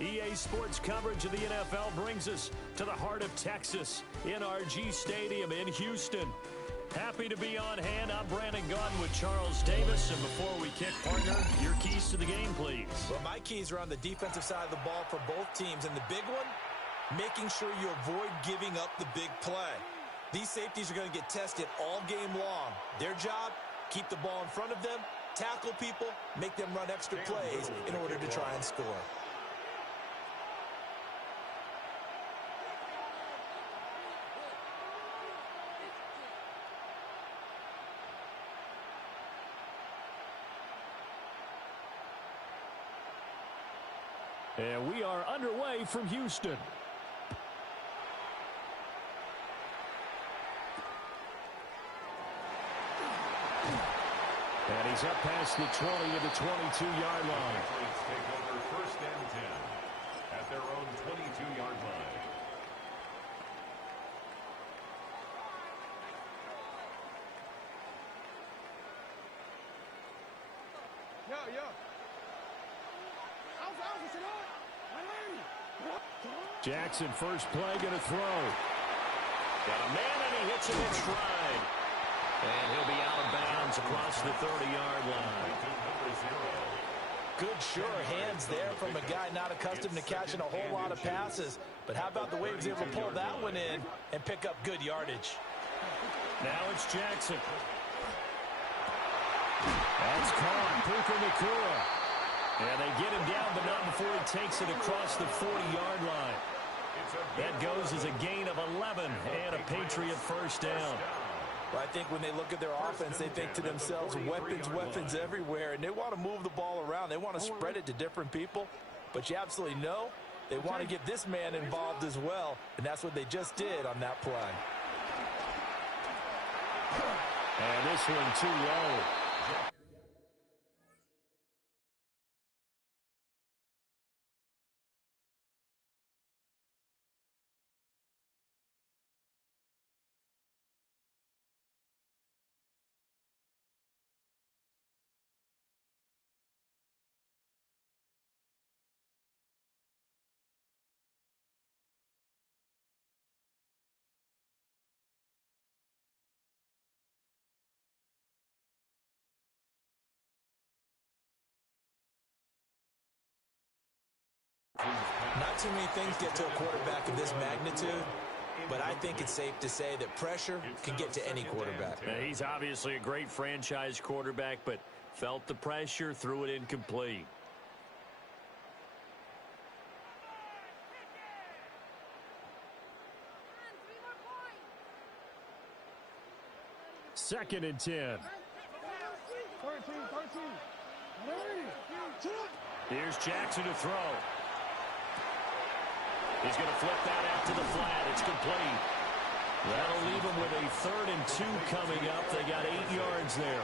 EA Sports coverage of the NFL brings us to the heart of Texas, NRG Stadium in Houston. Happy to be on hand. I'm Brandon Gaudin with Charles Davis. And before we kick, partner, your keys to the game, please. Well, my keys are on the defensive side of the ball for both teams. And the big one, making sure you avoid giving up the big play. These safeties are going to get tested all game long. Their job, keep the ball in front of them, tackle people, make them run extra plays in order to try and score. And we are underway from Houston. And he's up past the 20 to the 22-yard line. Take over first and 10 at their own 22-yard line. Jackson, first play, going to throw. Got a man, and he hits him in stride. And he'll be out of bounds across the 30-yard line. Good, sure hands there from a guy not accustomed to catching a whole lot of passes. But how about the way he was able to pull that one in and pick up good yardage? Now it's Jackson. That's caught. Puka Nacua. And they get him down, but not before he takes it across the 40-yard line. That goes as a gain of 11 and a Patriot first down. Well, I think when they look at their offense, they think to themselves, weapons everywhere, and they want to move the ball around. They want to spread it to different people, but you absolutely know they want to get this man involved as well, and that's what they just did on that play. And this one too low. Not too many things get to a quarterback of this magnitude, but I think it's safe to say that pressure can get to any quarterback. He's obviously a great franchise quarterback, but felt the pressure, threw it incomplete. Second and 10. Here's Jackson to throw. He's going to flip that out to the flat. It's complete. That'll leave him with a 3rd and 2 coming up. They got 8 yards there.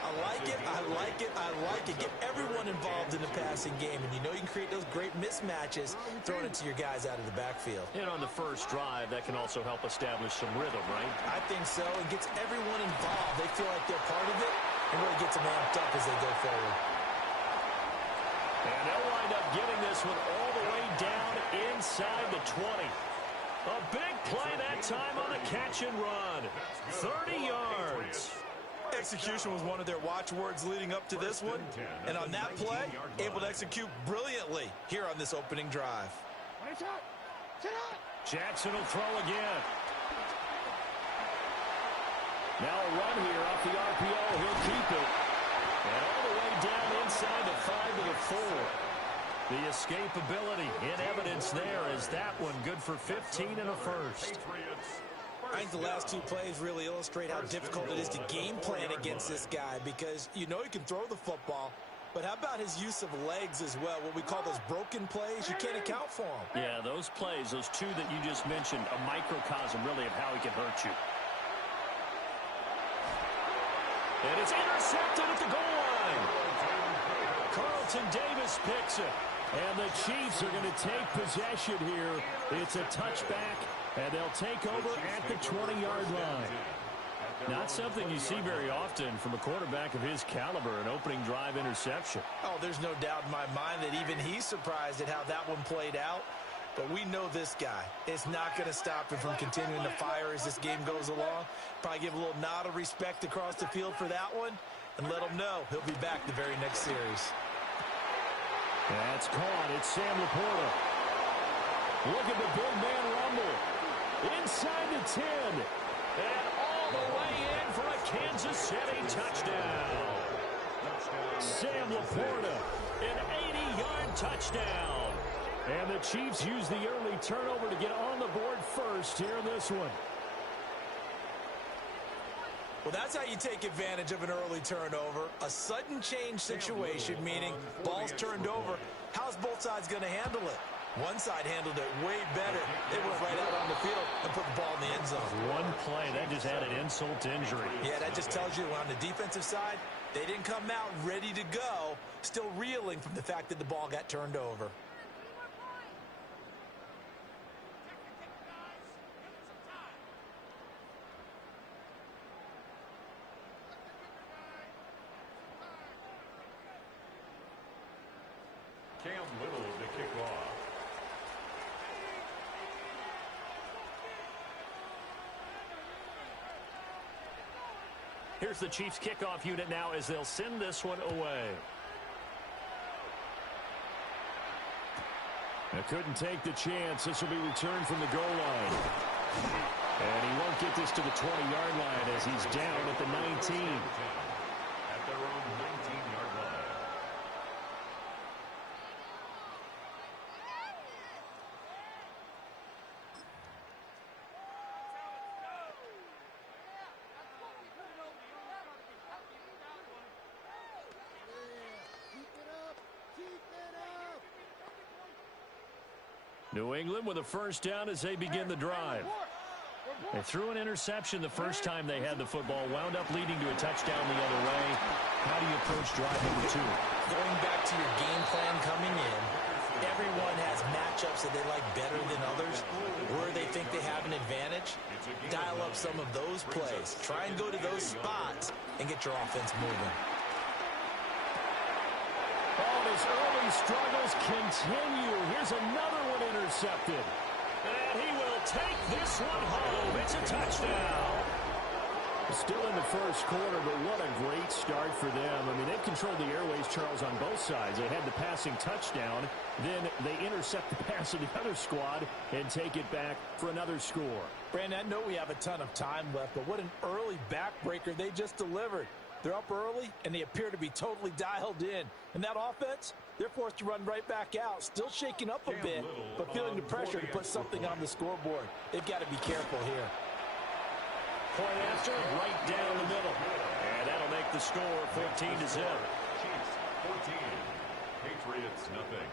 I like it. I like it. I like it. Get everyone involved in the passing game. And you know you can create those great mismatches throwing it to your guys out of the backfield. And on the first drive, that can also help establish some rhythm, right? I think so. It gets everyone involved. They feel like they're part of it and really gets them amped up as they go forward. And they'll wind up getting this one all the way down inside the 20. A big play that time on the catch and run. 30 yards. Execution was one of their watchwords leading up to this one. And on that play, able to execute brilliantly here on this opening drive. Jackson will throw again. Now a run here off the RPO. He'll keep it. And all the way down inside the 5 to the 4. The escapability in evidence there is that one good for 15 and a first. I think the last 2 plays really illustrate how difficult it is to game plan against this guy because you know he can throw the football, but how about his use of legs as well? What we call those broken plays, you can't account for them. Yeah, those plays, those 2 that you just mentioned, a microcosm really of how he can hurt you. And it's intercepted at the goal line. Carlton Davis picks it. And the Chiefs are going to take possession here. It's a touchback, and they'll take over at the 20-yard line. Not something you see very often from a quarterback of his caliber, an opening drive interception. Oh, there's no doubt in my mind that even he's surprised at how that one played out. But we know this guy. It's not going to stop him from continuing to fire as this game goes along. Probably give a little nod of respect across the field for that one and let him know he'll be back the very next series. That's caught. It's Sam Laporta. Look at the big man rumble. Inside the 10. And all the way in for a Kansas City touchdown. Sam Laporta, an 80-yard touchdown. And the Chiefs use the early turnover to get on the board first here in this one. Well, that's how you take advantage of an early turnover. A sudden change situation, meaning ball's turned over. How's both sides going to handle it? One side handled it way better. They went right out on the field and put the ball in the end zone. One play, that just added insult to injury. Yeah, that just tells you on the defensive side, they didn't come out ready to go, still reeling from the fact that the ball got turned over. Cam Little to kick off. Here's the Chiefs kickoff unit now as they'll send this one away. They couldn't take the chance. This will be returned from the goal line. And he won't get this to the 20-yard line as he's down at the 19. At their own 19-yard line. New England with a first down as they begin the drive. They threw an interception the first time they had the football, wound up leading to a touchdown the other way. How do you approach drive number 2? Going back to your game plan coming in, everyone has matchups that they like better than others, where they think they have an advantage. Dial up some of those plays. Try and go to those spots and get your offense moving. Oh, his early struggles continue. Here's another one intercepted. And he will take this one home. It's a touchdown. Still in the first quarter, but what a great start for them. I mean, they've controlled the airways, Charles, on both sides. They had the passing touchdown. Then they intercept the pass of the other squad and take it back for another score. Brandon, I know we have a ton of time left, but what an early backbreaker they just delivered. They're up early, and they appear to be totally dialed in. And that offense, they're forced to run right back out. Still shaking up a bit, but feeling the pressure to put something on the scoreboard. They've got to be careful here. Point after, right down the middle. And that'll make the score 14-0. Chiefs 14. Patriots nothing.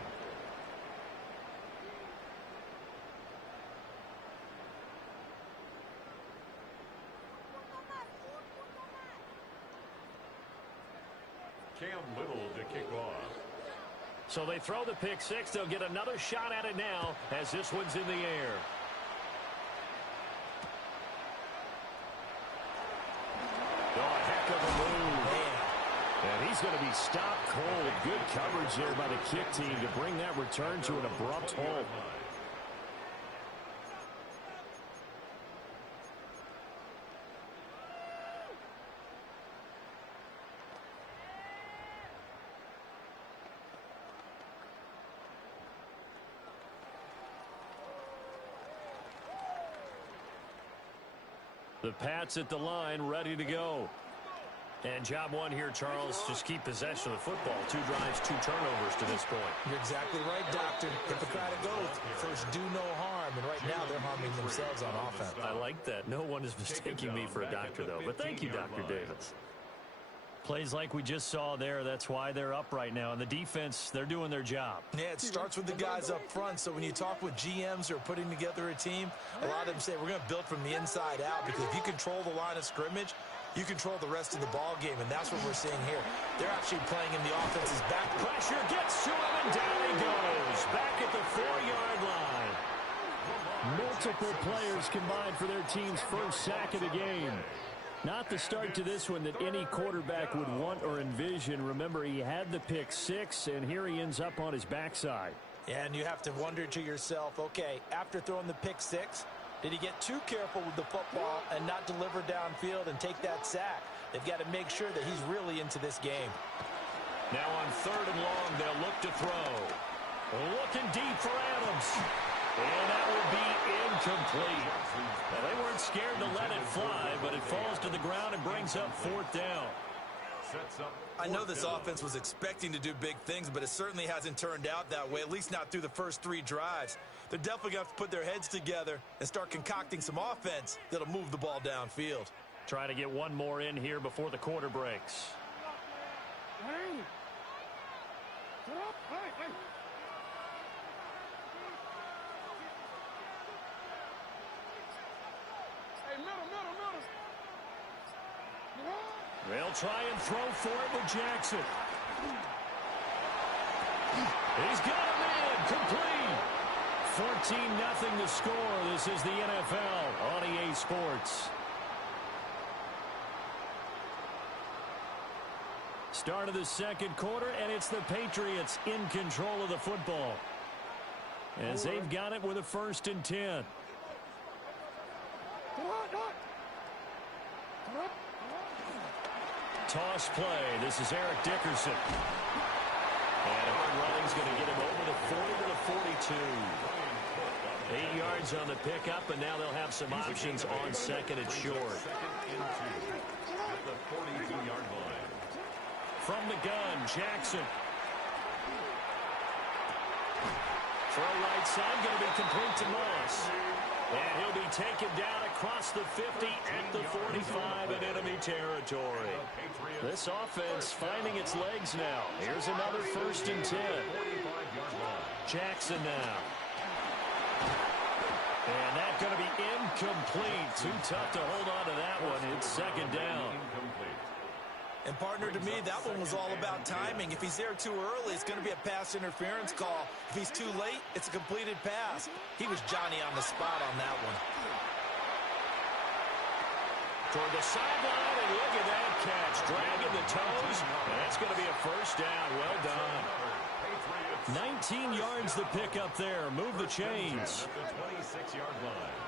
Cam Little to kick off. So they throw the pick six. They'll get another shot at it now as this one's in the air. Oh, a heck of a move. And he's going to be stopped cold. Good coverage there by the kick team to bring that return to an abrupt halt. The Pats at the line, ready to go. And job one here, Charles, just keep possession of the football. 2 drives, 2 turnovers to this point. You're exactly right, Doctor. Hippocratic oath. First, do no harm. And right now, they're harming themselves on offense. I like that. No one is mistaking me for a doctor, though. But thank you, Dr. Davis. Plays like we just saw there, that's why they're up right now. And the defense, they're doing their job. Yeah, it starts with the guys up front. So when you talk with GMs who are putting together a team, a lot of them say we're going to build from the inside out, because if you control the line of scrimmage, you control the rest of the ball game, and that's what we're seeing here. They're actually playing in the offense's back. Pressure gets to him, and down he goes. Back at the 4-yard line. Multiple players combined for their team's first sack of the game. Not the start to this one that any quarterback would want or envision. Remember, he had the pick six, and here he ends up on his backside. And you have to wonder to yourself, okay, after throwing the pick six, did he get too careful with the football and not deliver downfield and take that sack? They've got to make sure that he's really into this game. Now on 3rd and long, they'll look to throw. Looking deep for Adams. And that will be incomplete. Well, they weren't scared to let it fly, but it falls to the ground and brings up 4th down. I know this offense was expecting to do big things, but it certainly hasn't turned out that way, at least not through the first 3 drives. They're definitely going to have to put their heads together and start concocting some offense that'll move the ball downfield. Try to get one more in here before the quarter breaks. They'll try and throw for it with Jackson. He's got him in. Complete. 14-0 the score. This is the NFL on EA Sports. Start of the second quarter, and it's the Patriots in control of the football, as they've got it with a 1st and 10. Toss play. This is Eric Dickerson. And hard running's going to get him over the 40 to the 42. 8 yards on the pickup, and now they'll have some options on 2nd and short. At the 42-yard line. From the gun, Jackson. Throw right side, going to be complete to Moss. And he'll be taken down across the 50 at the 45 in enemy territory. This offense finding its legs now. Here's another 1st and 10. Jackson now. And that's going to be incomplete. Too tough to hold on to that one. It's 2nd down. And, partner, to me, that one was all about timing. If he's there too early, it's going to be a pass interference call. If he's too late, it's a completed pass. He was Johnny on the spot on that one. Toward the sideline, and look at that catch. Dragging the toes. And that's going to be a 1st down. Well done. 19 yards the pick up there. Move the chains. At the 26-yard line.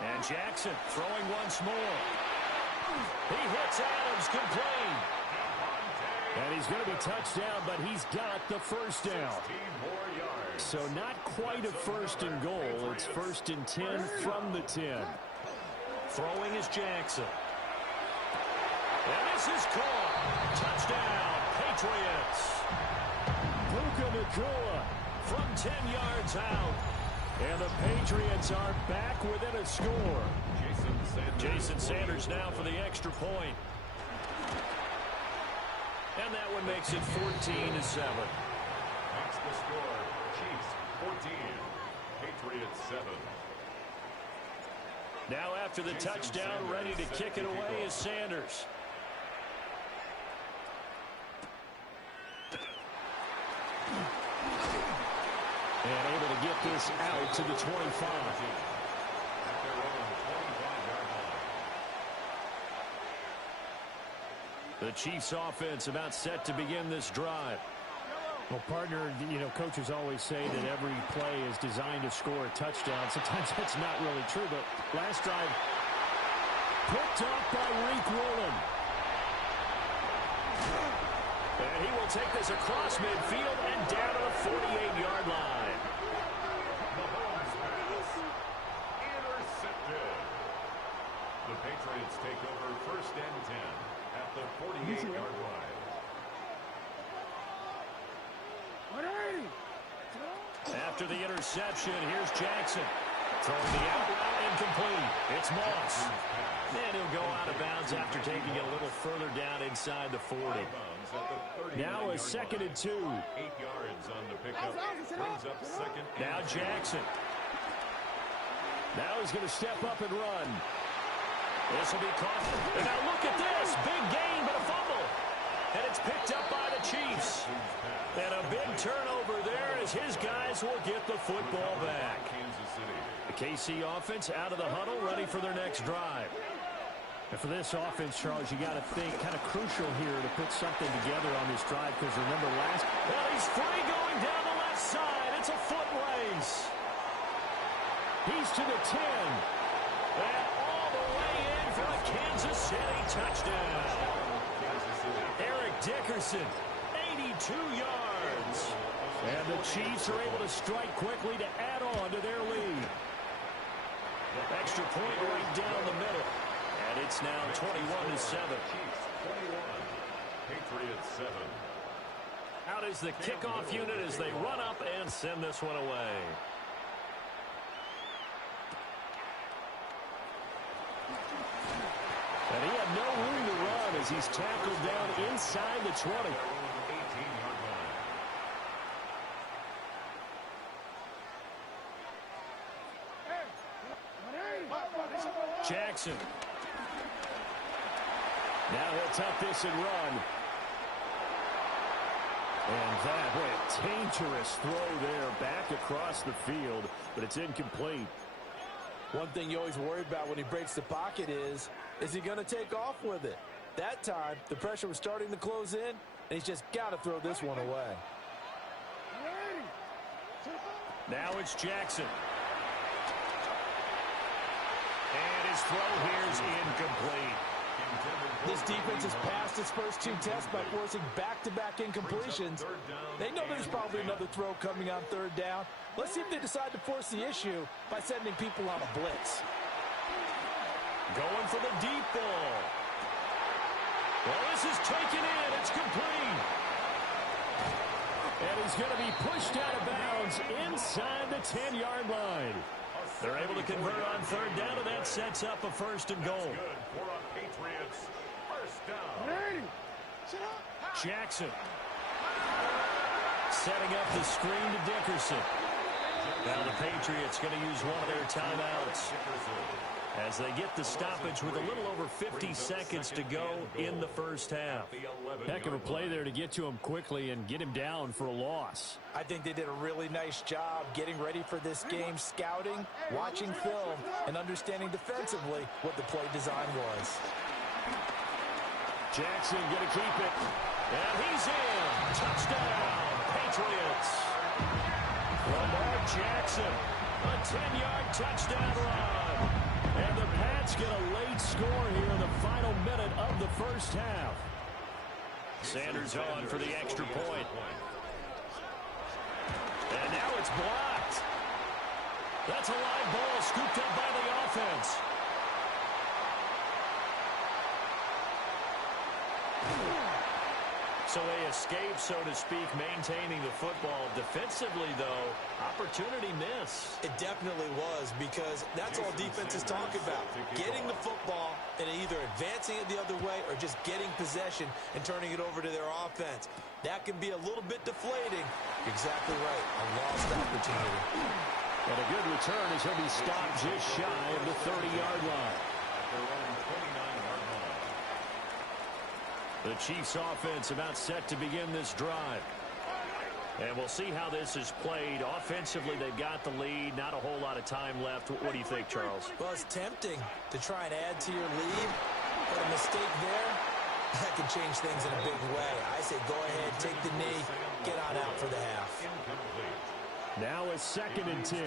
And Jackson throwing once more. He hits Adams, complete. And he's going to be touched down, but he's got the 1st down. So not quite a 1st and goal. It's 1st and 10 from the 10. Throwing is Jackson. And this is caught. Touchdown, Patriots. Puka Nacua from 10 yards out. And the Patriots are back within a score. Jason Sanders now for the extra point. And that one makes it 14-7. That's the score. Chiefs 14, Patriots 7. Now after the touchdown, ready to kick it away is Sanders. And able to get this out to the 25. The Chiefs offense about set to begin this drive. Well, partner, you know, coaches always say that every play is designed to score a touchdown. Sometimes that's not really true, but last drive picked up by Reek Woolen. And he will take this across midfield and down to the 48-yard line. Mahomes pass intercepted. The Patriots take over 1st and 10 at the 48-yard line. After the interception, here's Jackson. Throwing the out route, incomplete. It's Moss. And he'll go out of bounds after taking it a little further down inside the 40. Now a 2nd and 2. 8 yards on the pickup. Brings up 2nd. Now Jackson. Now he's going to step up and run. This will be caught. And now look at this. Big gain, but a fumble. And it's picked up by the Chiefs. And a big turnover there as his guys will get the football back. The KC offense out of the huddle, ready for their next drive. And for this offense, Charles, you got to think kind of crucial here to put something together on this drive, because remember well, he's free going down the left side. It's a foot race. He's to the 10. And all the way in for a Kansas City touchdown. Eric Dickerson, 82 yards. And the Chiefs are able to strike quickly to add on to their lead. Extra point right down the middle. And it's now 21-7. Patriots 7. Out is the kickoff unit as they run up and send this one away. And he had no room to run as he's tackled down inside the 20. 18-yard line. Jackson. Now he'll tuck this and run. And that, boy, a dangerous throw there back across the field, but it's incomplete. One thing you always worry about when he breaks the pocket is he going to take off with it? That time, the pressure was starting to close in, and he's just got to throw this one away. Now it's Jackson. And his throw here is incomplete. This defense has passed its first two tests by forcing back-to-back incompletions. They know there's probably another throw coming on third down. Let's see if they decide to force the issue by sending people on a blitz. Going for the deep ball. Well, this is taken in. It's complete. And he's going to be pushed out of bounds inside the 10-yard line. They're able to convert on third down, and that sets up a first and goal. For a Patriots first down. Jackson. Setting up the screen to Dickerson. Now the Patriots going to use one of their timeouts as they get the stoppage with a little over 50 seconds to go in the first half. Heck of a play there to get to him quickly and get him down for a loss. I think they did a really nice job getting ready for this game, scouting, watching film, and understanding defensively what the play design was. Jackson going to keep it. And he's in. Touchdown, Patriots. Lamar Jackson, a 10-yard touchdown run. And the Pats get a late score here in the final minute of the first half. Sanders on for the extra point. And now it's blocked. That's a live ball scooped up by the offense. So they escape, so to speak, maintaining the football. Defensively, though, opportunity miss. It definitely was, because that's all defenses talk about. Getting the football and either advancing it the other way or just getting possession and turning it over to their offense. That can be a little bit deflating. Exactly right. A lost opportunity. And a good return as he'll be stopped just shy of the 30-yard line. The Chiefs offense about set to begin this drive. And we'll see how this is played. Offensively, they've got the lead. Not a whole lot of time left. What do you think, Charles? Well, it's tempting to try and add to your lead, but a mistake there, that can change things in a big way. I say go ahead, take the knee, get on out for the half. Now a 2nd and 10.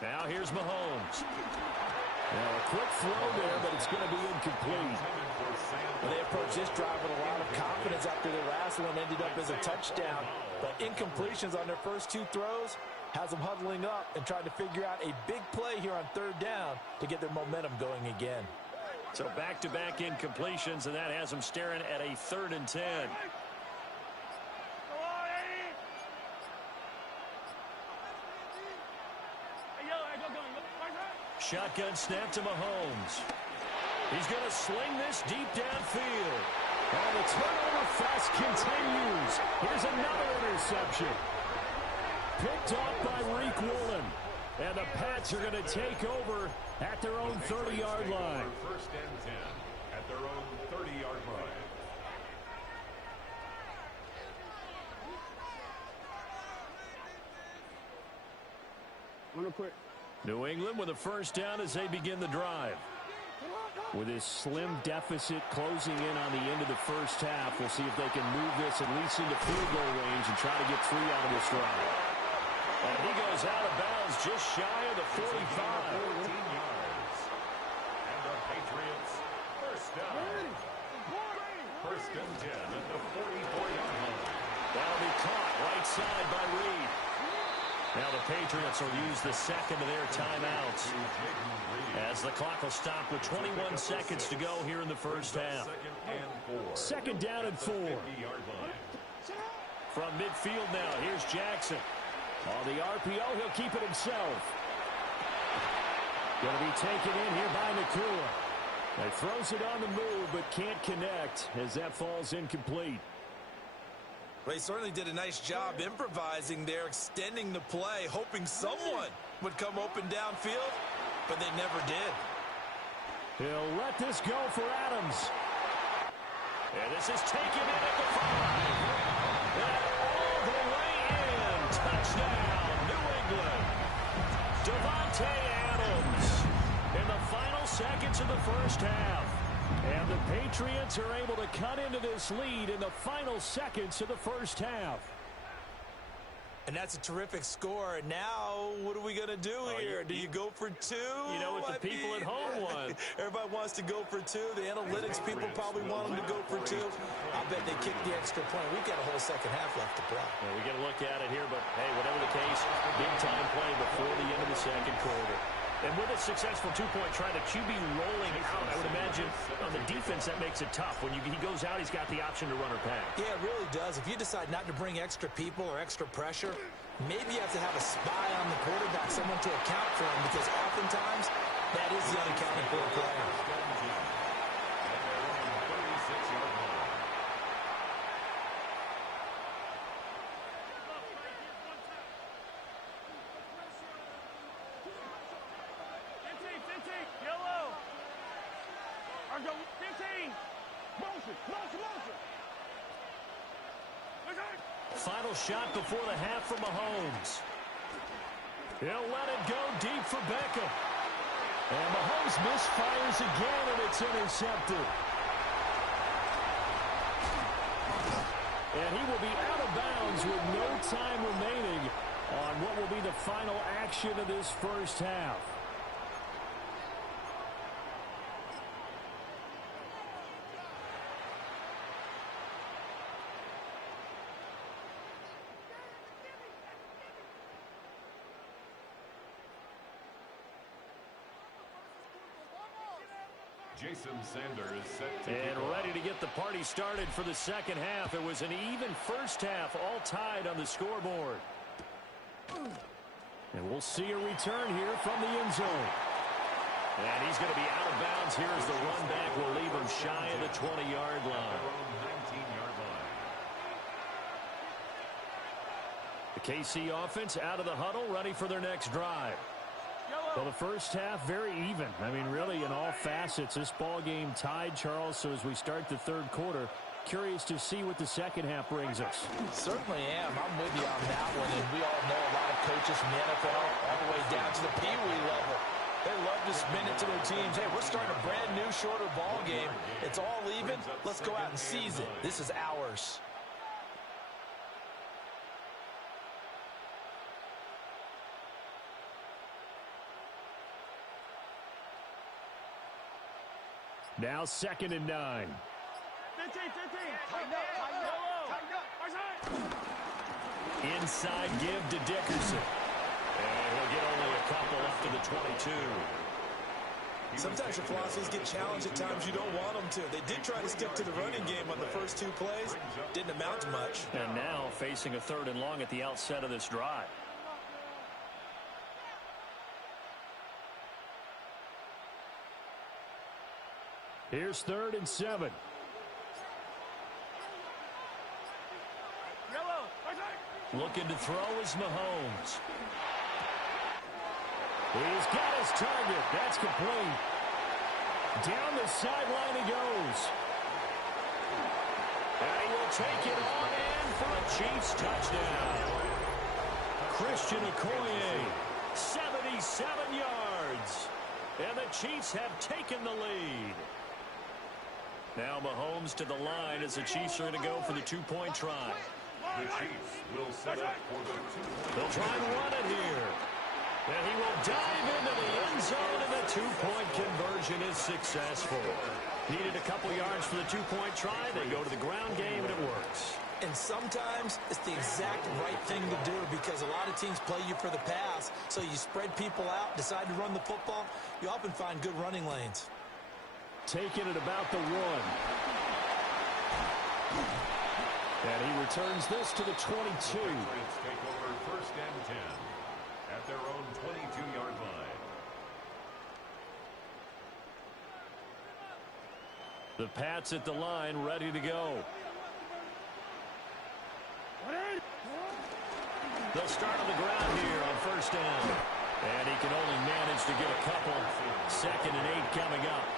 Now here's Mahomes. Now a quick throw there, but it's going to be incomplete. Well, they approached this drive with a lot of confidence after their last one ended up as a touchdown. But incompletions on their first two throws has them huddling up and trying to figure out a big play here on third down to get their momentum going again. So back-to-back incompletions, and that has them staring at a 3rd and 10. Shotgun snap to Mahomes. He's going to sling this deep downfield. And the turnover fest continues. Here's another interception. Picked off by Reek Woolen. And the Pats are going to take over at their own 30-yard line. First and 10 at their own 30-yard line. New England with a first down as they begin the drive. With this slim deficit closing in on the end of the first half, we'll see if they can move this at least into field goal range and try to get 3 out of this drive. And he goes out of bounds just shy of the 45. 14 yards. And the Patriots first down. First and 10 at the 44-yard line. That'll be caught right side by Reed. Now the Patriots will use the second of their timeouts as the clock will stop with 21 seconds to go here in the first half. Second down and 4. From midfield now, here's Jackson. On the RPO, he'll keep it himself. Going to be taken in here by Nakua. He throws it on the move, but can't connect as that falls incomplete. Well, he certainly did a nice job improvising there, extending the play, hoping someone would come open downfield, but they never did. He'll let this go for Adams. And this is taken in at the 5. And all the way in. Touchdown, New England. Davante Adams in the final seconds of the first half. And the Patriots are able to cut into this lead in the final seconds of the first half. And that's a terrific score. And now, what are we going to do here? Do you go for 2? You know what the people at home want. Everybody wants to go for 2. The analytics people probably want them to go for 2. I bet they kick the extra point. We've got a whole second half left to play. Yeah, we got to look at it here, but hey, whatever the case, big time play before the end of the second quarter. And with a successful 2-point try, the QB rolling out, I would imagine on the defense that makes it tough. When he goes out, he's got the option to run or pass. Yeah, it really does. If you decide not to bring extra people or extra pressure, maybe you have to have a spy on the quarterback, someone to account for him, because oftentimes that is the unaccounted for player. Final shot before the half from Mahomes. He'll let it go deep for Beckham. And Mahomes misfires again, and it's intercepted. And he will be out of bounds with no time remaining on what will be the final action of this first half. Jason Sanders set to and ready to get the party started for the second half. It was an even first half, all tied on the scoreboard. And we'll see a return here from the end zone. And he's going to be out of bounds here as the run back will leave him shy of the 20-yard line. 19-yard line. The KC offense out of the huddle, ready for their next drive. Well, the first half, very even. I mean, really, in all facets, this ball game tied, Charles. So as we start the third quarter, curious to see what the second half brings us. Certainly am. I'm with you on that one. And we all know a lot of coaches from the NFL all the way down to the Pee-wee level. They love to spin it to their teams. Hey, we're starting a brand new, shorter ball game. It's all even. Let's go out and seize it. This is ours. Now 2nd and 9. 15. Tighten up. Inside give to Dickerson. And he'll get only a couple up to the 22. Sometimes your philosophies get challenged at times you don't want them to. They did try to stick to the running game on the first 2 plays. Didn't amount to much. And now facing a 3rd and long at the outset of this drive. Here's 3rd and 7. Looking to throw is Mahomes. He's got his target. That's complete. Down the sideline he goes. And he will take it on in for a Chiefs touchdown. Christian Okoye, 7 yards. And the Chiefs have taken the lead. Now Mahomes to the line as the Chiefs are going to go for the two-point try. The Chiefs will set up for the two-point. They'll try and run it here. And he will dive into the end zone, and the two-point conversion is successful. Needed a couple yards for the two-point try. They go to the ground game, and it works. And sometimes it's the exact right thing to do because a lot of teams play you for the pass. So you spread people out, decide to run the football. You often find good running lanes. Taking it about the 1. And he returns this to the 22. Patriots take over 1st and 10 at their own 22-yard line. The Pats at the line, ready to go. They'll start on the ground here on 1st down. And he can only manage to get a couple. 2nd and 8 coming up.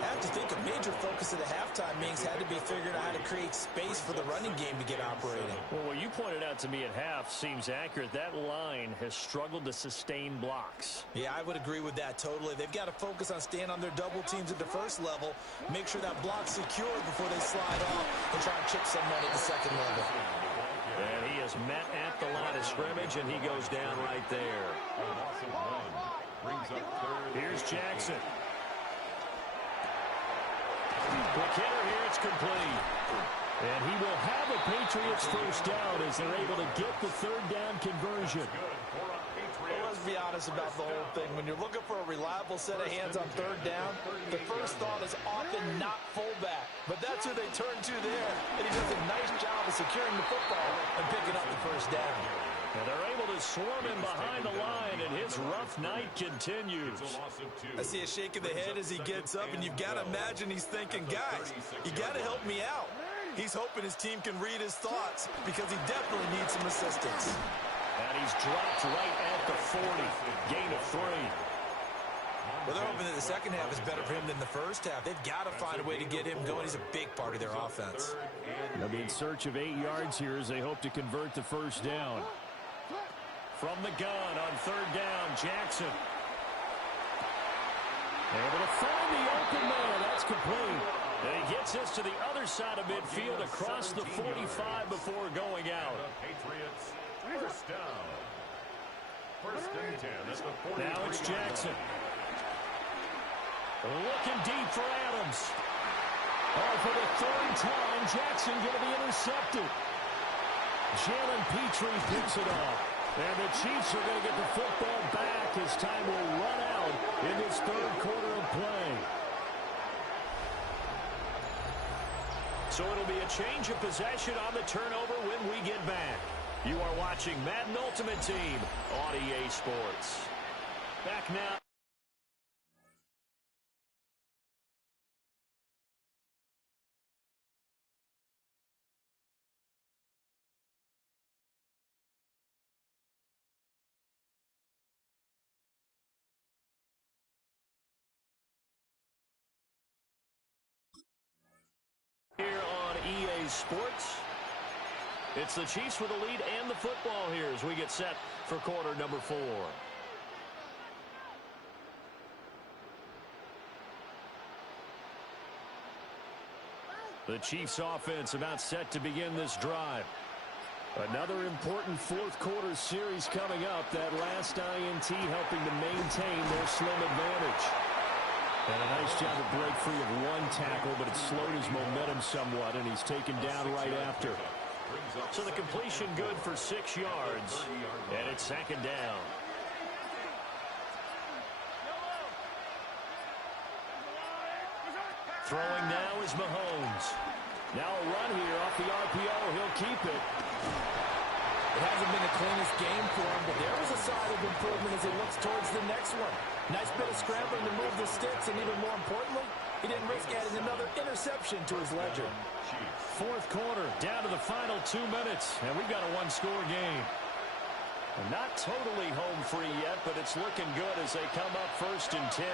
I have to think a major focus of the halftime meetings had to be figuring out how to create space for the running game to get operating. Well, what you pointed out to me at half seems accurate. That line has struggled to sustain blocks. Yeah, I would agree with that totally. They've got to focus on staying on their double teams at the first level, make sure that block's secure before they slide off and try and chip someone at the second level. And he is met at the line of scrimmage, and he goes down right there. A loss of 1 brings up 3rd. Here's Jackson. Quick hitter here, it's complete. And he will have a Patriots first down as they're able to get the 3rd down conversion. Well, let's be honest about the whole thing. When you're looking for a reliable set of hands on 3rd down, the first thought is often not fullback. But that's who they turn to there. And he does a nice job of securing the football and picking up the first down. And they're able to swarm him behind the line, and his rough night continues. I see a shake of the head as he gets up, and you've got to imagine he's thinking, guys, you got to help me out. He's hoping his team can read his thoughts because he definitely needs some assistance. And he's dropped right at the 40. Gain of 3. Well, they're hoping that the second half is better for him than the first half. They've got to find a way to get him going. He's a big part of their offense. They'll be in search of 8 yards here as they hope to convert the first down. From the gun on 3rd down, Jackson. Able to find the open man. That's complete. And he gets us to the other side of midfield across the 45 before going out. Patriots, 1st down. 1st and 10 at the 43. Now it's Jackson. Looking deep for Adams. Oh, for the 3rd time, Jackson going to be intercepted. Jalen Petrie picks it off. And the Chiefs are going to get the football back as time will run out in this 3rd quarter of play. So it'll be a change of possession on the turnover when we get back. You are watching Madden Ultimate Team on EA Sports. Back now. Here on EA Sports, it's the Chiefs with the lead and the football here as we get set for quarter number 4. The Chiefs offense about set to begin this drive. Another important 4th quarter series coming up. That last INT helping to maintain their slim advantage. And a nice job to break free of 1 tackle, but it slowed his momentum somewhat, and he's taken down right after. So the completion good for 6 yards, and it's 2nd down. Throwing now is Mahomes. Now a run here off the RPO. He'll keep it. It hasn't been the cleanest game for him, but there was a sign of improvement as he looks towards the next one. Nice bit of scrambling to move the sticks, and even more importantly, he didn't risk adding another interception to his ledger. 4th quarter, down to the final 2 minutes, and we've got a 1-score game. And not totally home free yet, but it's looking good as they come up 1st and 10.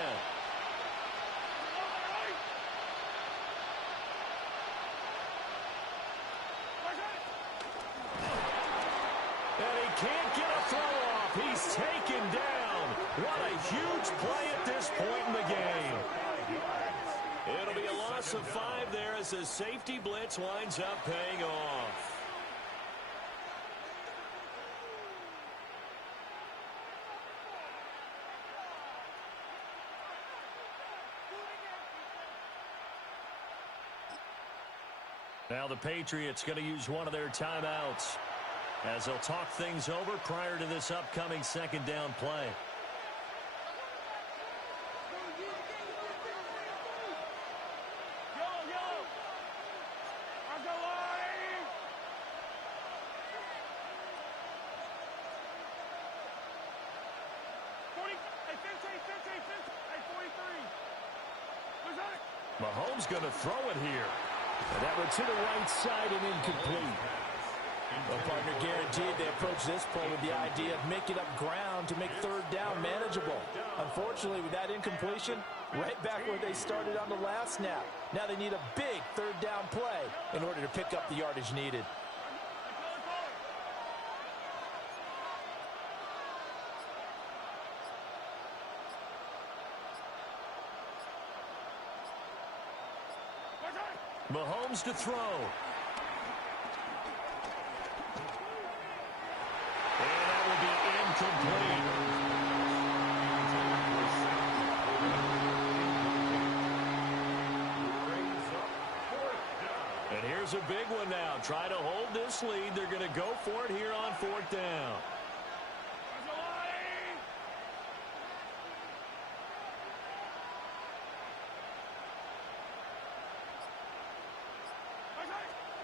And he can't get a throw off. off. He's taken down. What a huge play at this point in the game. It'll be a loss of 5 there as the safety blitz winds up paying off. Now the Patriots going to use one of their timeouts as they'll talk things over prior to this upcoming second down play. Mahomes going to throw it here. And that one to the right side and incomplete. Well, partner, guaranteed they approach this play with the idea of making up ground to make third down manageable. Unfortunately, with that incompletion, right back where they started on the last snap. Now they need a big third down play in order to pick up the yardage needed. Mahomes to throw. And that will be incomplete. And here's a big one now. Try to hold this lead. They're going to go for it here on 4th down.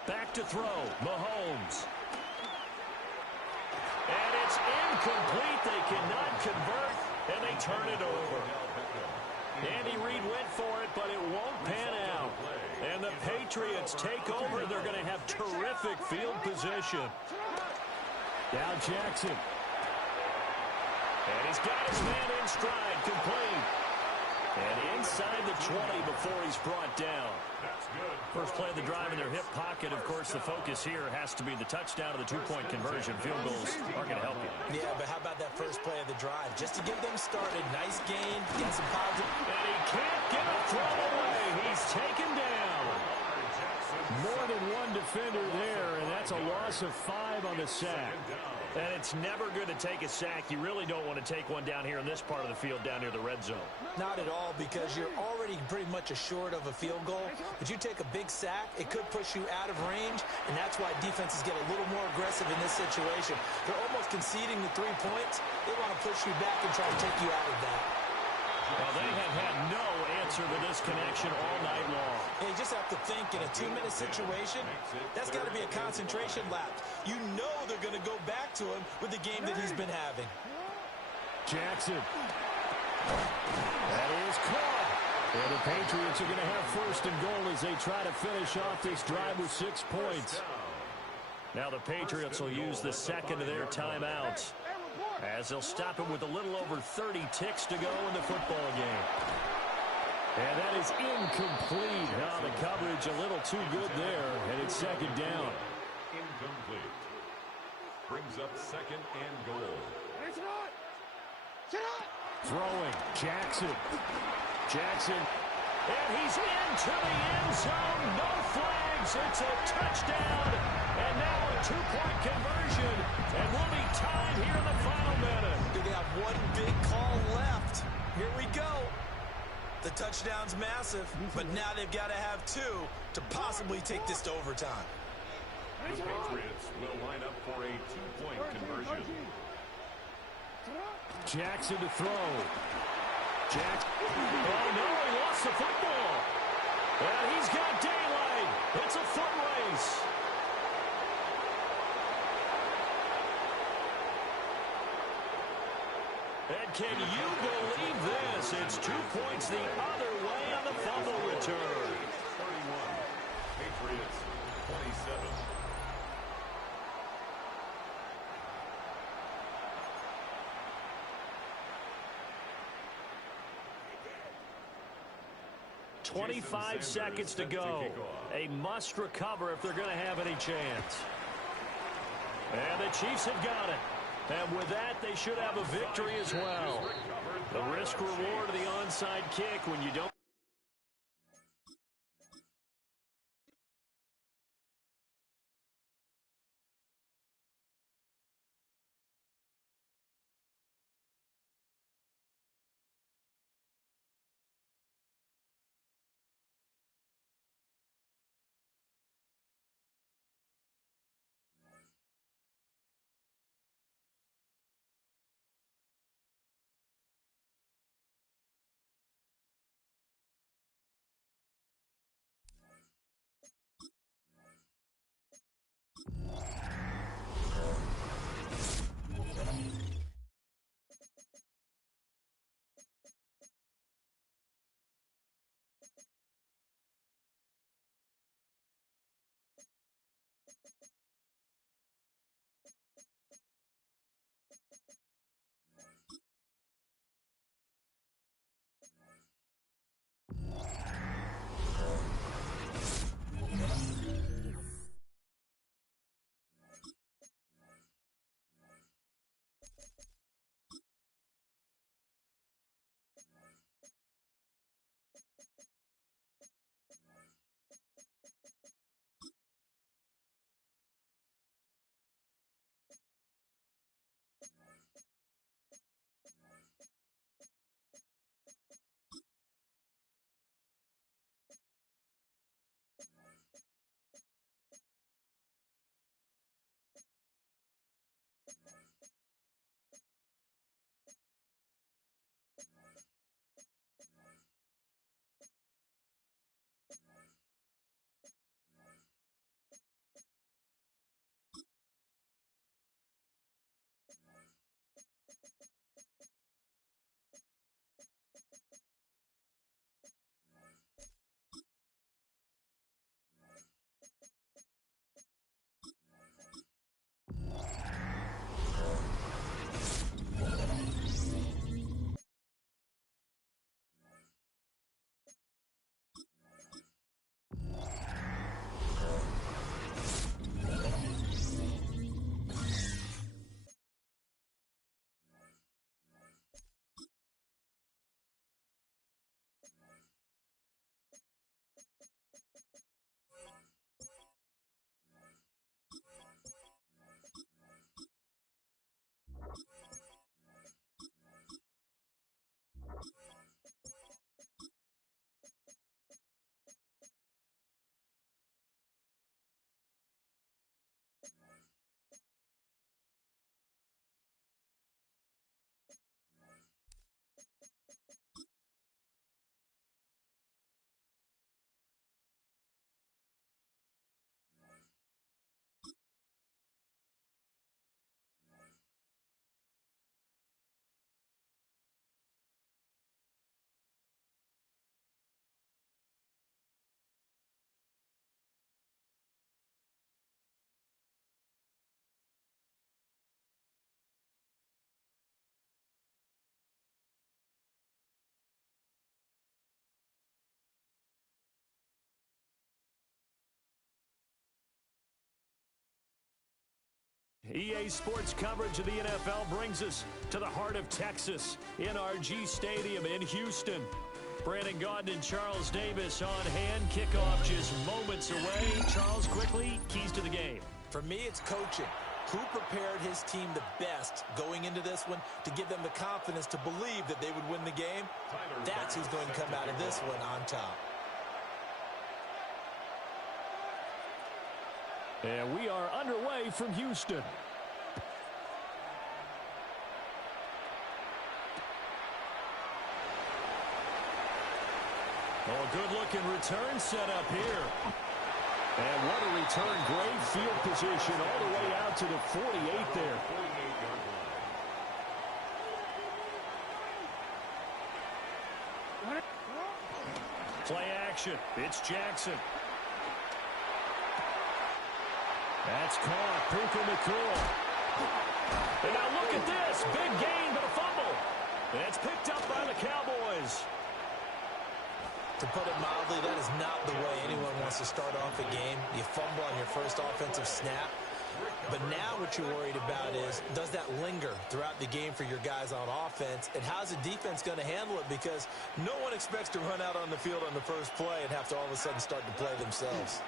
Back to throw, Mahomes. And it's incomplete. They cannot convert, and they turn it over. Andy Reid went for it, but it won't pan out. And the Patriots take over. They're going to have terrific field position. Down Jackson. And he's got his man in stride, complete. And inside the 20 before he's brought down. First play of the drive in their hip pocket. Of course, the focus here has to be the touchdown of the two-point conversion. Field goals are going to help you. Yeah, but how about that first play of the drive? Just to get them started. Nice gain. Got some positive. And he can't get a throw away. He's taken down. More than one defender there, and that's a loss of 5 on the sack. And it's never good to take a sack. You really don't want to take one down here in this part of the field down near the red zone. Not at all, because you're already pretty much assured of a field goal. But you take a big sack, it could push you out of range, and that's why defenses get a little more aggressive in this situation. They're almost conceding the 3 points. They want to push you back and try to take you out of that. Well, they have had no answer to this connection all night long. You just have to think, in a 2-minute situation, that's got to be a concentration lapse. You know they're going to go back to him with the game that he's been having. Jackson. That is caught. And the Patriots are going to have 1st and goal as they try to finish off this drive with 6 points. Now the Patriots will use the second of their timeouts, as they'll stop it with a little over 30 ticks to go in the football game. And that is incomplete. Now the coverage a little too good there, and it's 2nd down. Incomplete. Brings up 2nd and goal. Throwing, Jackson. Jackson. And he's into the end zone. No flags. It's a touchdown. And now a 2-point conversion. And we'll be tied here in the final minute. They have one big call left. Here we go. The touchdown's massive, but now they've got to have 2 to possibly take this to overtime. The Patriots will line up for a 2-point conversion. Jackson to throw. Jackson. Oh, no, he lost the football. And he's got daylight. It's a foot race. And can you believe this? It's 2 points the other way on the fumble return. 31. Patriots 27. .25 seconds to go. A must recover if they're going to have any chance. And the Chiefs have got it. And with that, they should have a victory as well. The risk-reward of the onside kick when you don't. EA Sports coverage of the NFL brings us to the heart of Texas, NRG Stadium in Houston. Brandon Gaudin and Charles Davis on hand. Kickoff just moments away. Charles, quickly, keys to the game. For me, it's coaching. Who prepared his team the best going into this one to give them the confidence to believe that they would win the game? That's who's going to come out of this one on top. And we are underway from Houston. Oh, good-looking return set up here. And what a return. Great field position all the way out to the 48 there. Play action. It's Jackson. That's caught. Puka Nacua. And now look at this. Big gain, but a fumble. And it's picked up by the Cowboys. To put it mildly, that is not the way anyone wants to start off a game. You fumble on your first offensive snap. But now what you're worried about is, does that linger throughout the game for your guys on offense? And how's the defense going to handle it? Because no one expects to run out on the field on the first play and have to all of a sudden start to play themselves.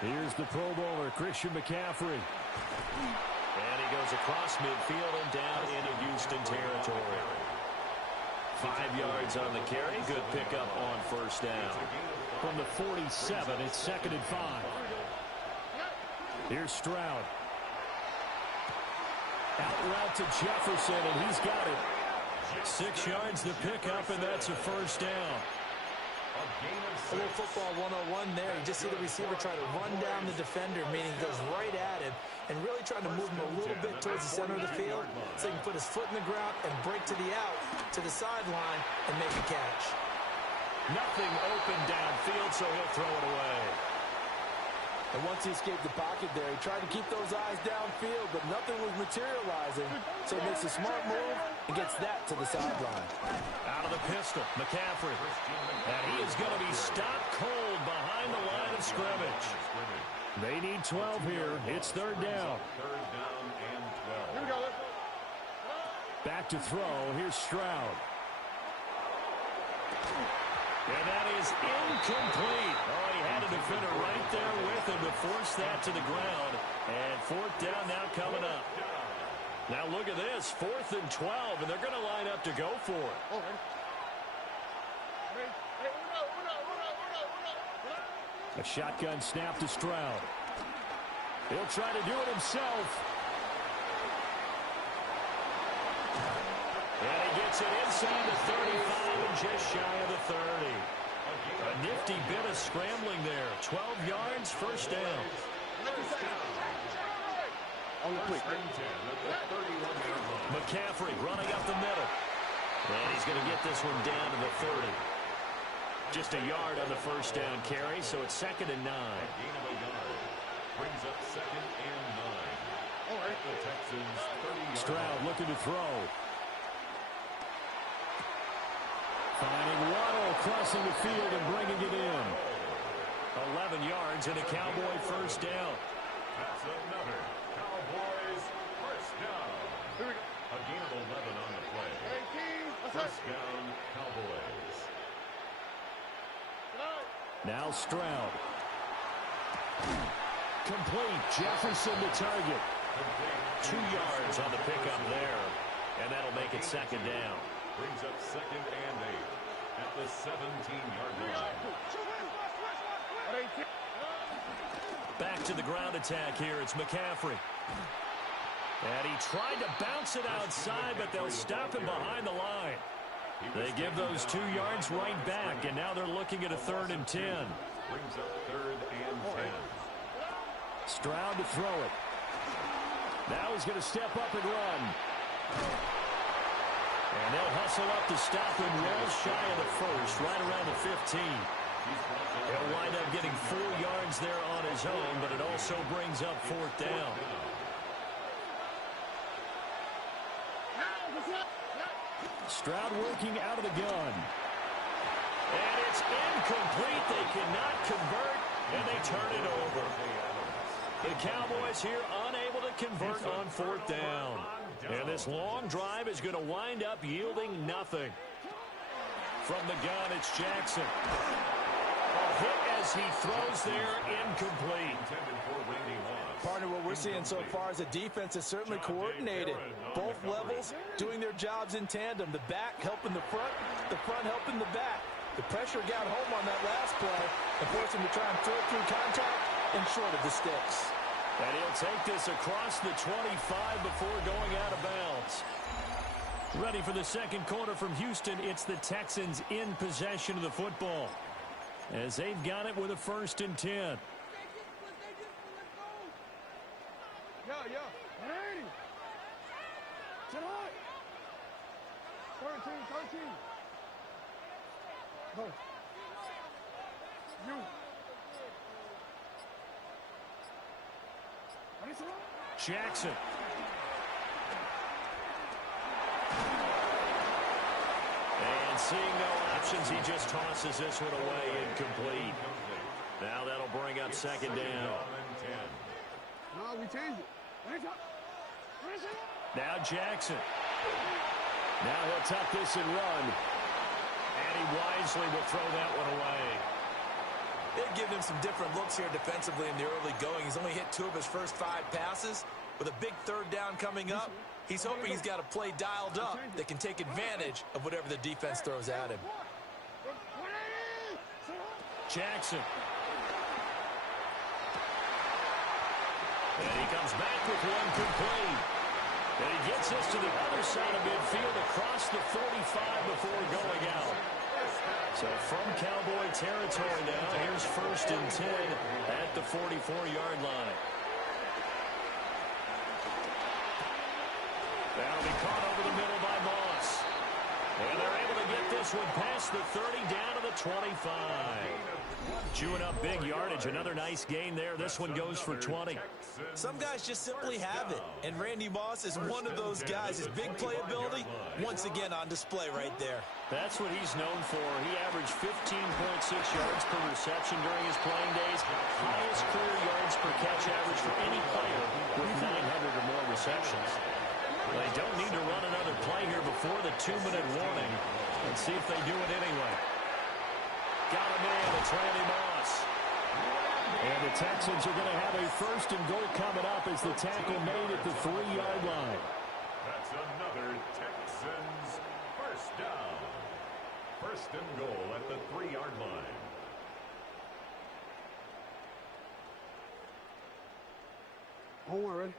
Here's the Pro Bowler, Christian McCaffrey. And he goes across midfield and down into Houston territory. 5 yards on the carry. Good pickup on first down. From the 47, it's 2nd and 5. Here's Stroud. Out route to Jefferson, and he's got it. 6 yards the pickup, and that's a first down. A little football 101 there. You just see the receiver try to run down the defender, meaning he goes right at him, and really trying to move him a little bit towards the center of the field so he can put his foot in the ground and break to the out, to the sideline, and make a catch. Nothing open downfield, so he'll throw it away. And once he escaped the pocket there, he tried to keep those eyes downfield, but nothing was materializing. So he makes a smart move and gets that to the sideline. Out of the pistol, McCaffrey. And he is going to be stopped cold behind the line of scrimmage. They need 12 here. It's 3rd down. Here we go. Back to throw. Here's Stroud. And that is incomplete. Oh, he had a defender right there with him to force that to the ground. And 4th down now coming up. Now look at this, 4th and 12, and they're going to line up to go for it. A shotgun snap to Stroud. He'll try to do it himself. And he gets it inside the 35 and just shy of the 30. A nifty bit of scrambling there. 12 yards, first down. McCaffrey running up the middle. And he's going to get this one down to the 30. Just a yard on the first down carry, so it's 2nd and 9. Brings up 2nd and 9. The Texans 30 Stroud looking to throw. Finding Waddle crossing the field and bringing it in. 11 yards and a Cowboy first down. That's another Cowboys first down. A gain of 11 on the play. First down, Cowboys. Now Stroud. Complete. Jefferson the target. 2 yards on the pickup there. And that'll make it 2nd down. Brings up 2nd and 8 at the 17-yard line. Back to the ground attack here. It's McCaffrey. And he tried to bounce it outside, but they'll stop him behind the line. They give those 2 yards right back, and now they're looking at a 3rd and 10. Brings up 3rd and 10. Stroud to throw it. Now he's going to step up and run. And they'll hustle up to stop him well shy of the first, right around the 15. He'll wind up getting 4 yards there on his own, but it also brings up 4th down. Stroud working out of the gun. And it's incomplete. They cannot convert, and they turn it over. The Cowboys here unable to convert on 4th down. And this long drive is going to wind up yielding nothing. From the gun, it's Jackson. A hit as he throws there, incomplete. Partner, what we're seeing so far is the defense is certainly coordinated. Both levels doing their jobs in tandem. The back helping the front helping the back. The pressure got home on that last play and forced him to try and throw it through contact and short of the sticks. And he'll take this across the 25 before going out of bounds. Ready for the second quarter from Houston. It's the Texans in possession of the football, as they've got it with a 1st and 10. Yeah. Ready. Tonight. 13. Go. You. Jackson. And seeing no options, he just tosses this one away, incomplete. Now that'll bring up 2nd down. No, we changed it. Now Jackson. Now he'll tuck this and run. And he wisely will throw that one away. They've given him some different looks here defensively in the early going. He's only hit 2 of his first 5 passes. With a big 3rd down coming up, he's hoping he's got a play dialed up that can take advantage of whatever the defense throws at him. Jackson. And he comes back with one complete. And he gets this to the other side of midfield across the 45 before going out. So from Cowboy territory now, here's 1st and 10 at the 44-yard line. That'll be caught over the middle by Moss. And they're able to get this one past the 30 down to the 25. Chewing up big yardage. Another nice gain there. This one goes for 20. Some guys just simply have it. And Randy Moss is one of those guys. His big playability, once again on display right there. That's what he's known for. He averaged 15.6 yards per reception during his playing days. Highest career yards per catch average for any player with 900 or more receptions. They don't need to run another play here before the 2-minute warning. Let's see if they do it anyway. Got him in. It's Randy Moss. And the Texans are going to have a 1st and goal coming up as the tackle made at the 3-yard line. That's another Texans 1st down. 1st and goal at the 3-yard line. Don't worry.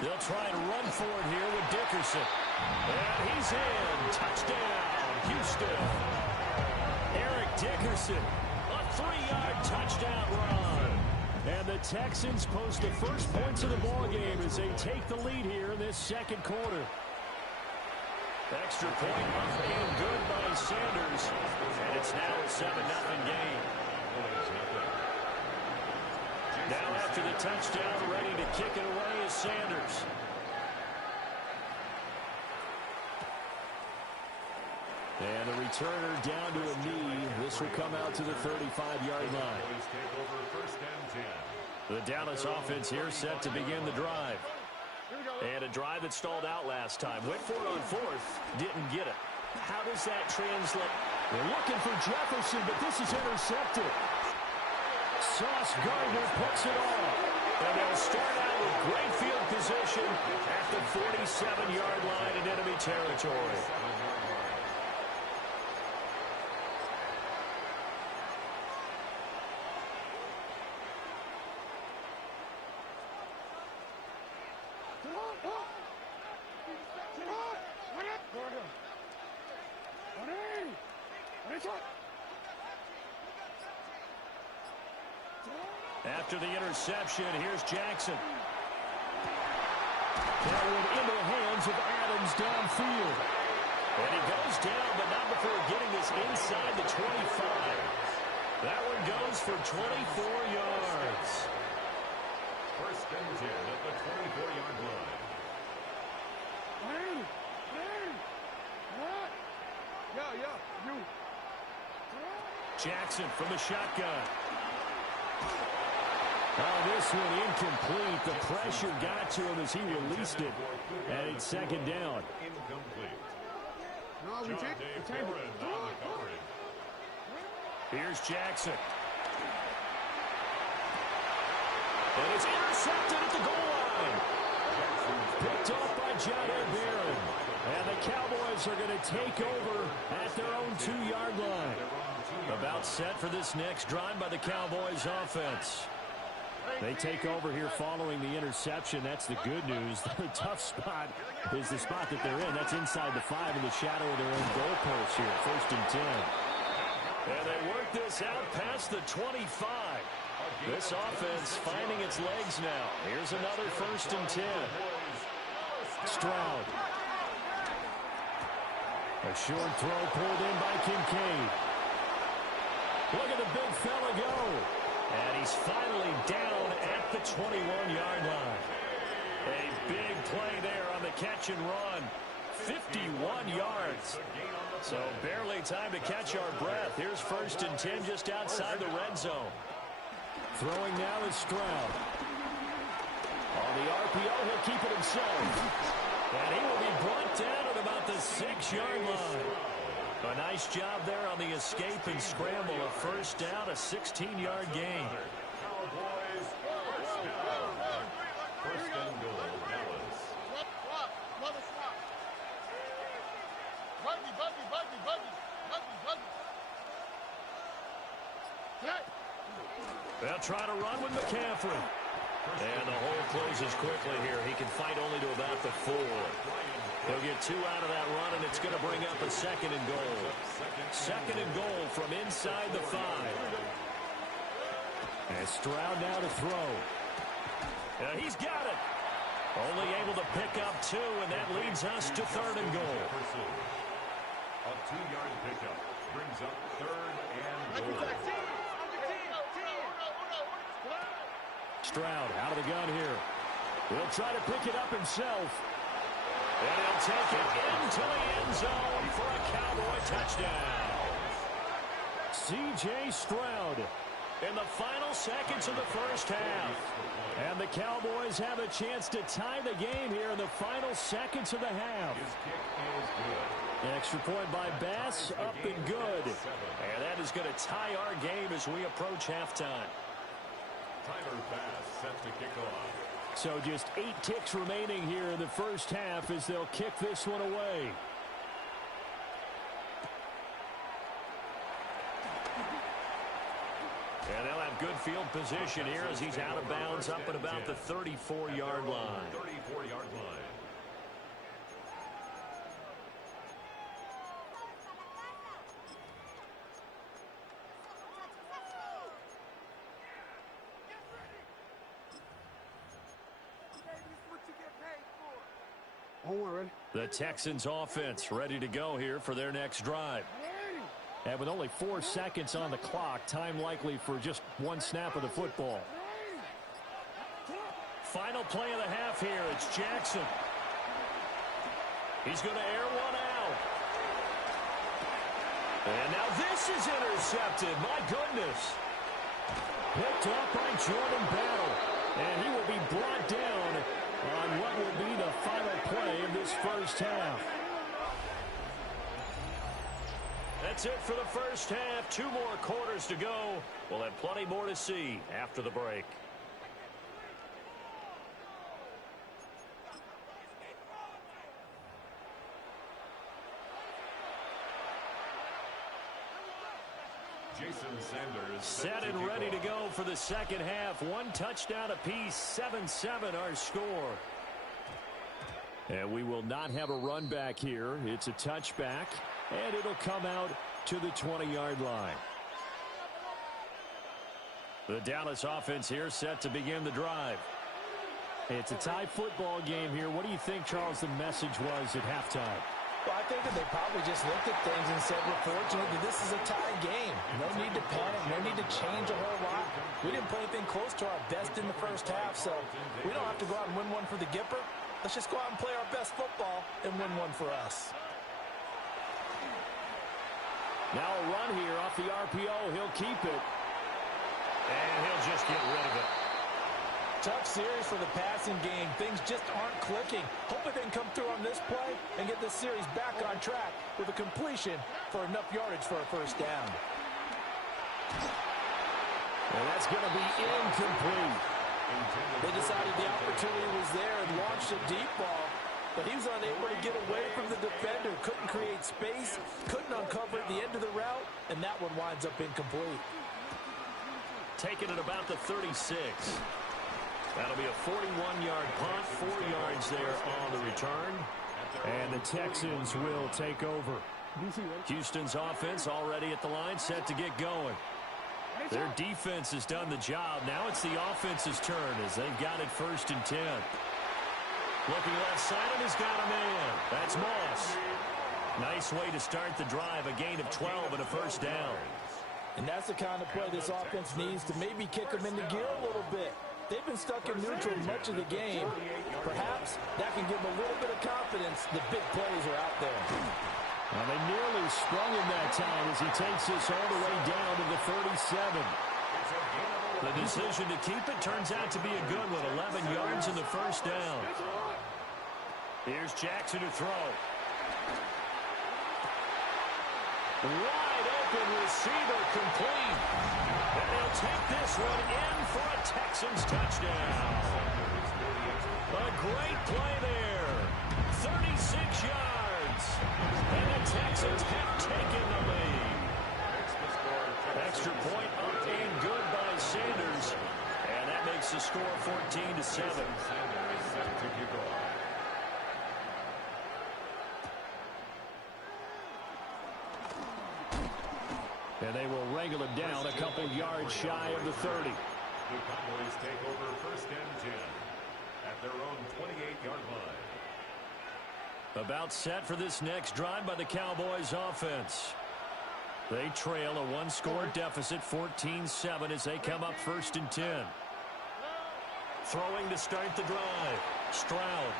They'll try and run for it here with Dickerson. And he's in. Touchdown, Houston. Eric Dickerson, a 3-yard touchdown run. And the Texans post the first points of the ballgame as they take the lead here in this 2nd quarter. Extra point up and good by Sanders. And it's now a 7-0 game. Now after the touchdown, ready to kick it away is Sanders. And the returner down to a knee. This will come out to the 35-yard line. The Dallas offense here set to begin the drive. And a drive that stalled out last time. Went for it on 4th. Didn't get it. How does that translate? They're looking for Jefferson, but this is intercepted. Sauce Gardner puts it off. And they'll start out with great field position at the 47-yard line in enemy territory. After the interception, here's Jackson. That one into the hands of Adams downfield. And he goes down, but not before getting this inside the 25. That one goes for 24 yards. 1st and 10 at the 24-yard line. Jackson from the shotgun. Oh, this one incomplete. The pressure got to him as he released it. And it's 2nd down. Incomplete. No, we take it. On the coverage. Here's Jackson. And it's intercepted at the goal line. Picked off by Jair Barron. And the Cowboys are going to take over at their own 2-yard line. About set for this next drive by the Cowboys offense. They take over here following the interception. That's the good news. The tough spot is the spot that they're in. That's inside the 5 in the shadow of their own goalpost here. 1st and 10. And they work this out past the 25. This offense finding its legs now. Here's another 1st and 10. Stroud. A short throw pulled in by Kincaid. Look at the big fella go. And he's finally down at the 21-yard line. A big play there on the catch and run. 51 yards. So barely time to catch our breath. Here's 1st and 10 just outside the red zone. Throwing now is Stroud. On the RPO, he'll keep it himself. And he will be brought down at about the 6-yard line. A nice job there on the escape and scramble. A 1st down, a 16-yard gain. Cowboys, 1st down. 1st and goal, Dallas. They'll try to run with McCaffrey. And the hole closes quickly here. He can fight only to about the 4. He'll get 2 out of that run, and it's going to bring up a 2nd and goal. 2nd and goal from inside the 5. And Stroud now to throw. He's got it. Only able to pick up 2, and that leads us to 3rd and goal. A 2-yard pickup brings up 3rd and goal. Stroud out of the gun here. He'll try to pick it up himself. And he'll take it into the end zone for a Cowboy touchdown. C.J. Stroud in the final seconds of the 1st half. And the Cowboys have a chance to tie the game here in the final seconds of the half. His kick is good. Extra point by Bass, up and good. And that is going to tie our game as we approach halftime. Tyler Bass set to kick off. So just 8 ticks remaining here in the 1st half as they'll kick this one away. And they'll have good field position here as he's out of bounds up at about the 34-yard line. 34-yard line. The Texans offense ready to go here for their next drive. And with only 4 seconds on the clock, time likely for just 1 snap of the football. Final play of the half here. It's Jackson. He's going to air one out. And now this is intercepted. My goodness. Picked up by Jordan Battle. And he will be brought down on what will be the final play of this 1st half. That's it for the 1st half. 2 more quarters to go. We'll have plenty more to see after the break. Jason Sanders set and ready to go for the 2nd half. 1 touchdown apiece, 7-7 our score. And we will not have a run back here. It's a touchback, and it'll come out to the 20-yard line. The Dallas offense here set to begin the drive. It's a tie football game here. What do you think, Charles, the message was at halftime? Well, I think that they probably just looked at things and said, we're fortunate that this is a tie game. No need to panic. No need to change a whole lot. We didn't play anything close to our best in the 1st half, so we don't have to go out and win one for the Gipper. Let's just go out and play our best football and win one for us. Now a run here off the RPO. He'll keep it. And he'll just get rid of it. Tough series for the passing game. Things just aren't clicking. Hopefully they can come through on this play and get this series back on track with a completion for enough yardage for a 1st down. And that's going to be incomplete. They decided the opportunity was there and launched a deep ball, but he was unable to get away from the defender. Couldn't create space, couldn't uncover at the end of the route, and that one winds up incomplete. Taking it about the 36. That'll be a 41-yard punt, 4 yards there on the return. And the Texans will take over. Houston's offense already at the line, set to get going. Their defense has done the job. Now it's the offense's turn as they've got it 1st and 10. Looking left side and has got a man. That's Moss. Nice way to start the drive. A gain of 12 and a 1st down. And that's the kind of play this offense needs to maybe kick them into gear a little bit. They've been stuck in neutral much of the game. Perhaps that can give them a little bit of confidence. The big plays are out there. Well, they nearly sprung him that time as he takes this all the way down to the 37. The decision to keep it turns out to be a good one. 11 yards in the 1st down. Here's Jackson to throw. Wide open receiver complete. And he'll take this one in for a Texans touchdown. A great play there. 36 yards. And the Texans have taken the lead. Extra point up and good by Sanders. And that makes the score 14-7. And they will wrangle him down a couple yards shy of the 30. The Cowboys take over 1st and 10 at their own 28-yard line. About set for this next drive by the Cowboys offense. They trail a 1-score deficit, 14-7, as they come up 1st and 10. Throwing to start the drive. Stroud.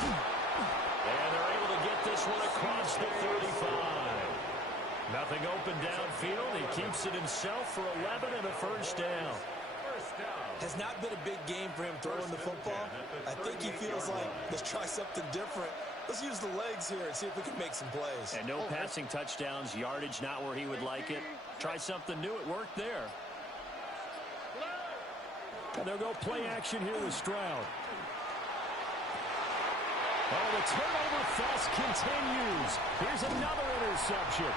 And they're able to get this one across the 35. Nothing open downfield. He keeps it himself for 11 and a 1st down. Has not been a big game for him throwing the football. I think he feels like, let's try something different. Let's use the legs here and see if we can make some plays. And no passing touchdowns, yardage not where he would like it. Try something new. It worked there. And they'll go play action here with Stroud. Oh, the turnover fest continues. Here's another interception.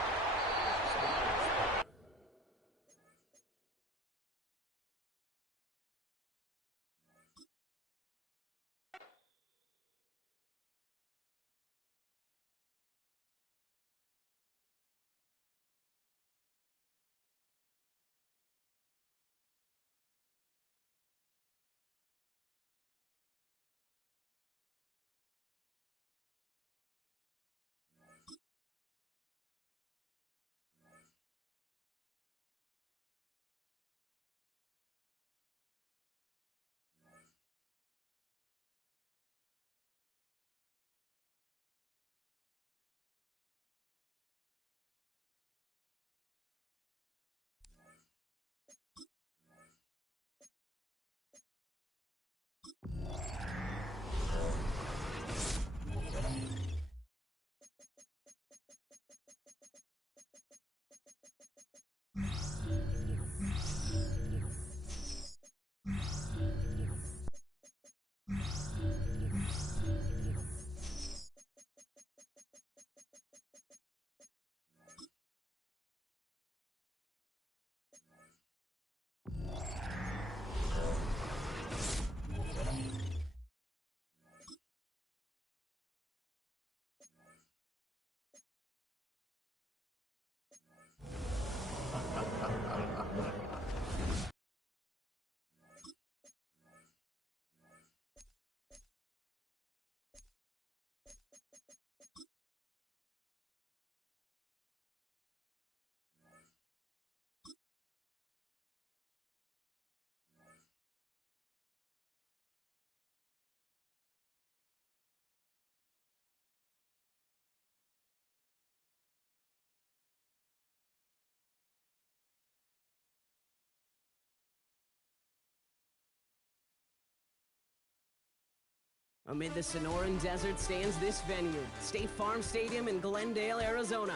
Amid the Sonoran Desert stands this venue, State Farm Stadium in Glendale, Arizona.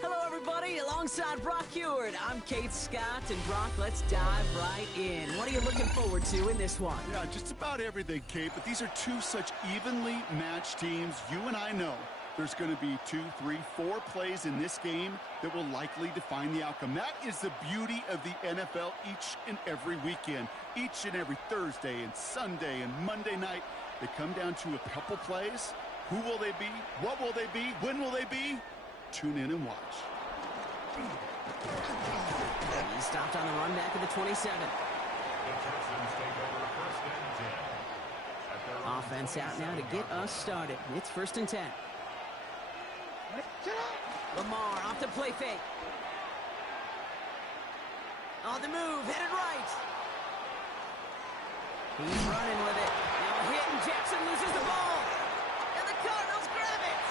Hello, everybody. Alongside Brock Heward, I'm Kate Scott, and Brock, let's dive right in. What are you looking forward to in this one? Yeah, just about everything, Kate, but these are two such evenly matched teams. You and I know there's going to be 2, 3, 4 plays in this game that will likely define the outcome. That is the beauty of the NFL each and every weekend, each and every Thursday and Sunday and Monday night. They come down to a couple plays. Who will they be? What will they be? When will they be? Tune in and watch. He stopped on the run back at the 27. The Texans take over first and 10. At their own Offense out now to get us started. It's first and 10. Lamar off the play fake. On the move, headed right. He's running with it. Now a hit, and Jackson loses the ball. And the Cardinals grab it.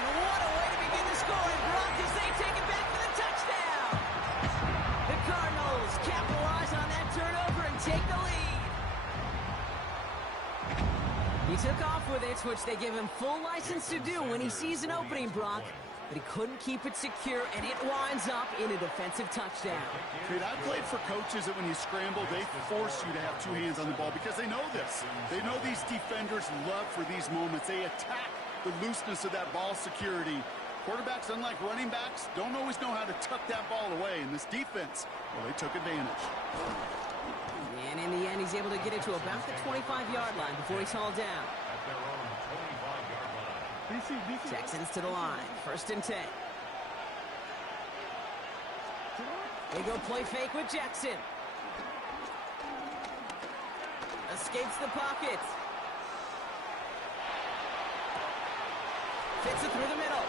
And what a way to begin the scoring, Brock, as they take it back for the touchdown. The Cardinals capitalize on that turnover and take the lead. He took off with it, which they give him full license to do when he sees an opening, Brock. But he couldn't keep it secure, and it winds up in a defensive touchdown. Dude, I played for coaches that when you scramble, they force you to have two hands on the ball because they know this. They know these defenders love for these moments. They attack the looseness of that ball security. Quarterbacks, unlike running backs, don't always know how to tuck that ball away. In this defense, well, they took advantage. And in the end, he's able to get it to about the 25-yard line before he's hauled down. at their own 25-yard line. Texans to the line. First and 10. They go play fake with Jackson. Escapes the pocket. Fits it through the middle.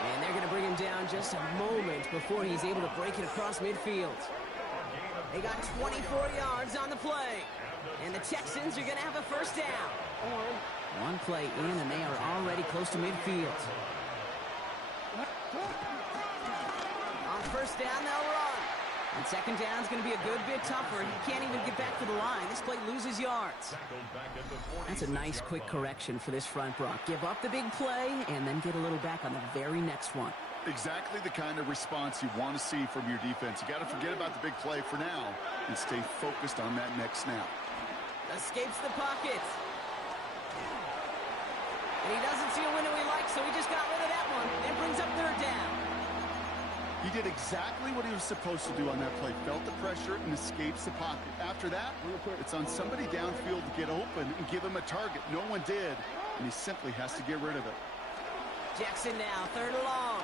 And they're going to bring him down just a moment before he's able to break it across midfield. They got 24 yards on the play. And the Texans are going to have a first down. One play in, and they are already close to midfield. On first down, they'll run. And second down is going to be a good bit tougher. He can't even get back to the line. This play loses yards. That's a nice quick correction for this front, Brock. Give up the big play, and then get a little back on the very next one. Exactly the kind of response you want to see from your defense. You got to forget about the big play for now and stay focused on that next snap. Escapes the pocket. And he doesn't see a window he likes, so he just got rid of that one. And brings up third down. He did exactly what he was supposed to do on that play. Felt the pressure and escapes the pocket. After that, it's on somebody downfield to get open and give him a target. No one did, and he simply has to get rid of it. Jackson now, third and long.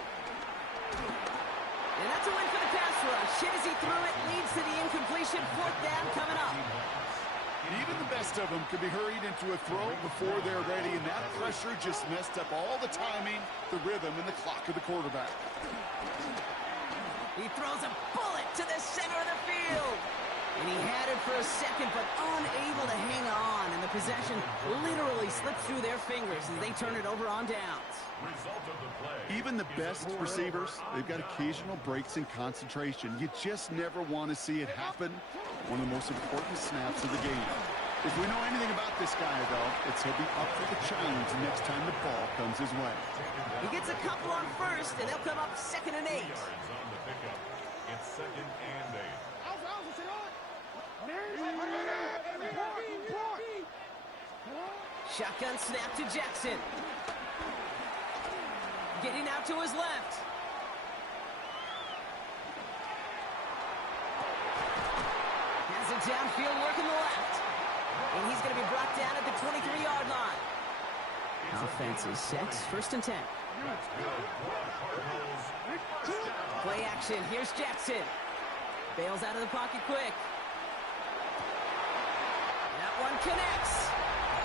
And that's a win for the pass rush. Hit as he threw it, leads to the incompletion. Fourth down coming up. Even the best of them could be hurried into a throw before they're ready, and that pressure just messed up all the timing, the rhythm, and the clock of the quarterback. He throws a bullet to the center of the field. And he had it for a second, but unable to hang on. And the possession literally slipped through their fingers as they turn it over on downs. Even the best receivers, they've got occasional breaks in concentration. You just never want to see it happen. One of the most important snaps of the game. If we know anything about this guy, though, it's he'll be up for the challenge next time the ball comes his way. He gets a couple on first, and they'll come up 2nd and 8. It's 2nd and 8. Shotgun snap to Jackson. Getting out to his left. Has it downfield, working the left. And he's going to be brought down at the 23-yard line. Offense is set. First and 10. Play action. Here's Jackson. Bails out of the pocket quick. That one connects.